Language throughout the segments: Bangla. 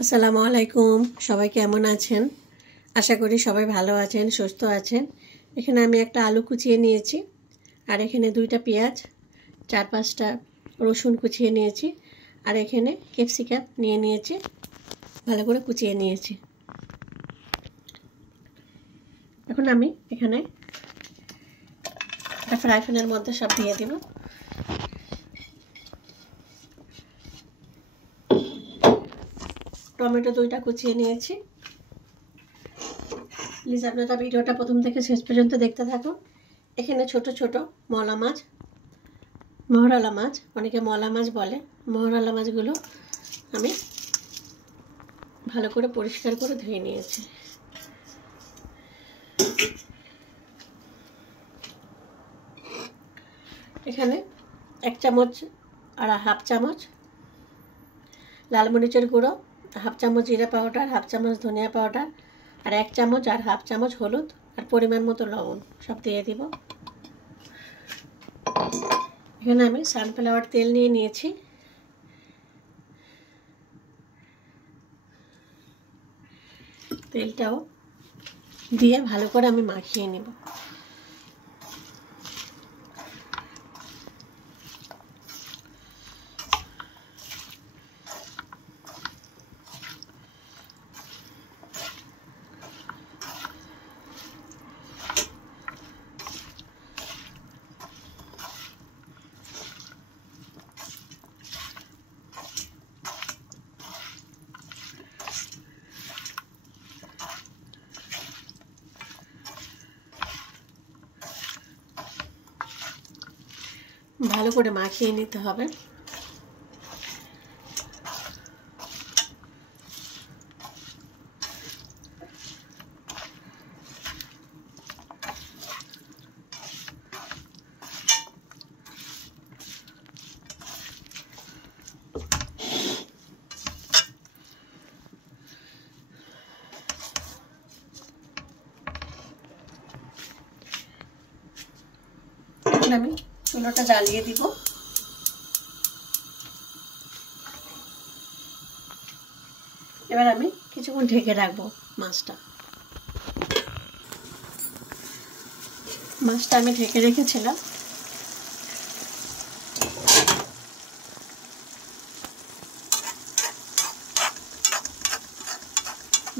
আসসালামু আলাইকুম। সবাই কেমন আছেন? আশা করি সবাই ভালো আছেন, সুস্থ আছেন। এখানে আমি একটা আলু কুচিয়ে নিয়েছি, আর এখানে 2টা পেঁয়াজ, 4-5টা রসুন কুচিয়ে নিয়েছি, আর এখানে ক্যাপসিকাম নিয়ে নিয়েছি, ভালো করে কুচিয়ে নিয়েছি। এখন আমি এখানে একটা ফ্রাই প্যানের মধ্যে সব দিয়ে দিব। টমেটো 2টা কুচিয়ে নিয়েছি। প্লিজ আপনারা ভিডিওটা প্রথম থেকে শেষ পর্যন্ত দেখতে থাকুন। এখানে ছোট ছোট মলা মাছ, মহরালা মাছ, অনেকে মলা মাছ বলে, মহরালা মাছগুলো আমি ভালো করে পরিষ্কার করে ধুয়ে নিয়েছি। এখানে 1 চামচ আর 1/2 চামচ লাল মরিচের গুঁড়ো, 1/2 চামচ জিরা পাউডার, 1/2 চামচ ধনিয়া পাউডার, আর 1 চামচ আর 1/2 চামচ হলুদ, আর পরিমাণ মতো লবণ সব দিয়ে দিব। এখানে আমি সানফ্লাওয়ার তেল নিয়ে নিয়েছি। তেলটাও দিয়ে ভালো করে আমি মাখিয়ে নেব। ভালো করে মাখিয়ে নিতে হবে। এখন আমি চুলাটা জ্বালিয়ে দিব। এবার আমি কিছুক্ষণ ঢেকে রাখবো মাছটা আমি ঢেকে রেখেছিলাম।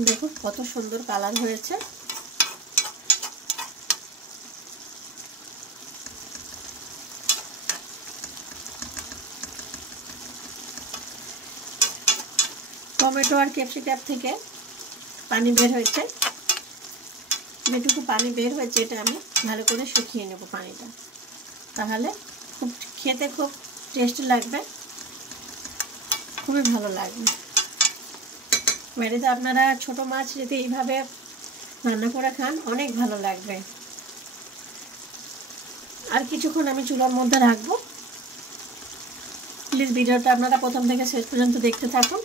দেখুন কত সুন্দর কালার হয়েছে। টমেটো আর ক্যাপসিকাম থেকে পানি বের হয়েছে, যেটুকু পানি বের হয়েছে এটা আমি ভালো করে শুকিয়ে নেব পানিটা, তাহলে খুব খেতে খুব টেস্ট লাগবে, খুবই ভালো লাগবে। বাড়িতে আপনারা ছোট মাছ যদি এইভাবে রান্না করে খান অনেক ভালো লাগবে। আর কিছুক্ষণ আমি চুলার মধ্যে রাখবো। প্লিজ ভিডিওটা আপনারা প্রথম থেকে শেষ পর্যন্ত দেখতে থাকুন।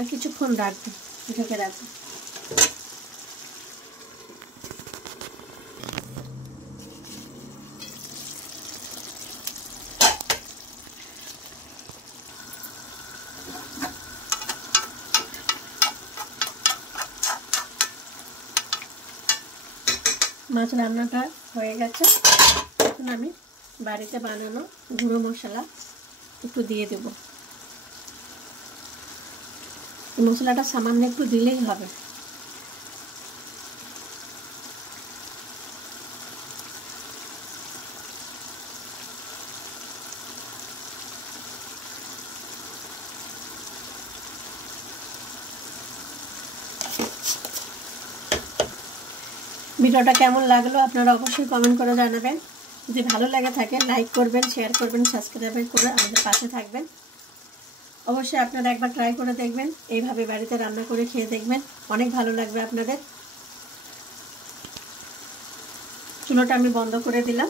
আর কিছুক্ষণ রাখবো, ঢেকে রাখবো। মাছ রান্নাটা হয়ে গেছে। এখন আমি বাড়িতে বানানো গুঁড়ো মশলা একটু দিয়ে দেব। মশলাটা সামান্য একটু দিলেই হবে। ভিডিওটা কেমন লাগলো আপনারা অবশ্যই কমেন্ট করে জানাবেন। যদি ভালো লাগে থাকে লাইক করবেন, শেয়ার করবেন, সাবস্ক্রাইব করে আমাদের পাশে থাকবেন। অবশ্যই আপনারা একবার ট্রাই করে দেখবেন, এইভাবে বাড়িতে রান্না করে খেয়ে দেখবেন, অনেক ভালো লাগবে আপনাদের। চুলোটা আমি বন্ধ করে দিলাম।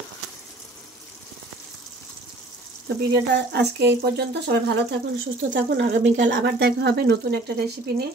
তো ভিডিওটা আজকে এই পর্যন্ত। সবাই ভালো থাকুন, সুস্থ থাকুন। আগামীকাল আবার দেখা হবে নতুন একটা রেসিপি নিয়ে।